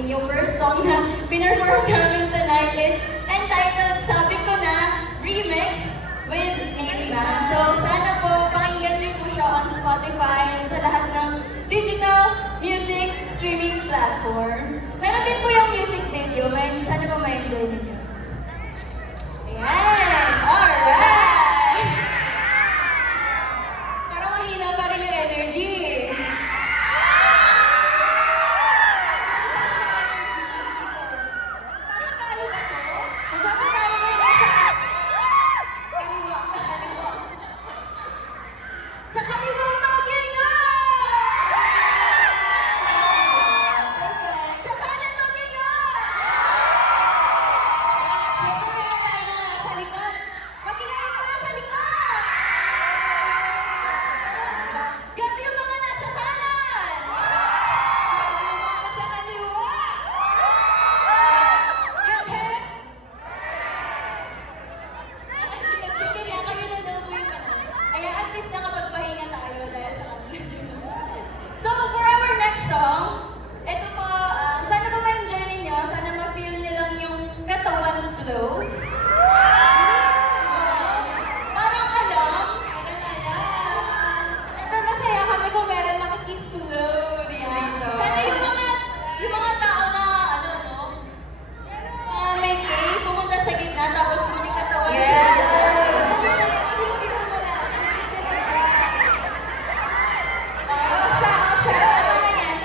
namin. Yung first song na pinerform namin tonight is entitled Sabi Ko Na Remix with Nate Band. So sana po pakinggan niyo po siya on Spotify and sa lahat ng digital music streaming platforms. Meron din po yung music video. Sana po ma-enjoy ninyo. Ayan! Alright! Parang mahina pa rin yung energy. Parang talo ba to? Magpapatalo mo yung nasa kaliwa. Sa kaliwa, mag-ingat! Perfect. Sa kanan, mag-ingat! Siyempre, meron tayo mga sa likod. Mag-ingat mo na sa likod! Gabi yung mga nasa kanan! Gabi yung mga nasa kaliwa! Gabi! Chicken yan, kayo na daw po yung kanan. Kaya at least nakapagpahinga tayo dahil sa kanila. So, for our next song, ito po, sana po ma-enjoy ninyo, sana ma-feel nyo lang yung katawan flow. Parang alam. Pero masaya kami kung meron makikiflow dito. Sana yung mga tao na, ano, no? May gay, pumunta sa gitna, tapos muna yung katawan. Siya. Tama na yan.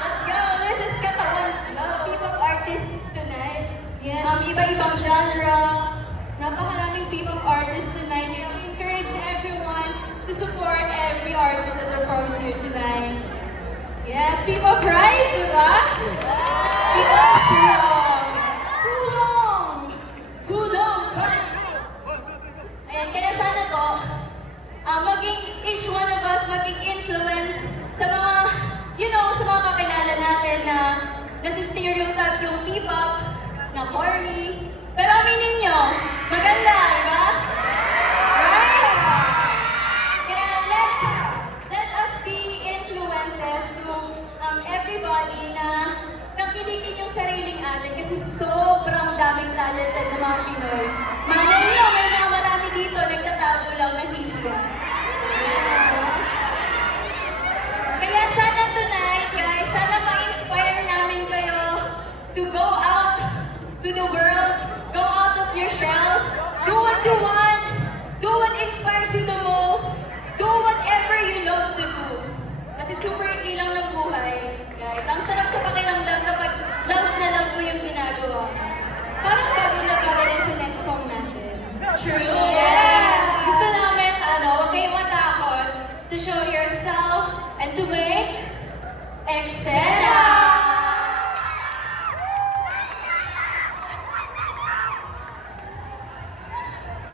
Let's go. This is katawan flow. P-pop artists tonight. Yes. Iba-ibang genre. Napakaraming P-pop artists tonight. And we encourage everyone to support every artist that performs here tonight. Yes, P-pop Rise, di ba? P-pop Tulong! Ayan, kaya sana po, maging each one of us, maging influence sa mga, sa mga kakilala natin na nasi-stereotype yung P-pop, na corny. Pero aminin nyo, maganda, di ba? Right? Kaya let us be influences to everybody na nakilikin yung sariling atin kasi sobrang daming talented na mga Pinoy. Malay nyo, may mga marami dito nagtatago lang nahihiya. Kaya sana tonight, guys, sana ma-inspire namin kayo to go out to the world, go out of your shells, do what you want, do what inspires you the most, do whatever you love to do. Kasi super ilang ng buhay, guys. Ang sarap sa pakiramdam kapag love na love mo yung ginagawa. Parang bagay na bagay yan sa next song natin. True. Yes! Gusto namin, huwag kayong matakot to show yourself and to make Excel.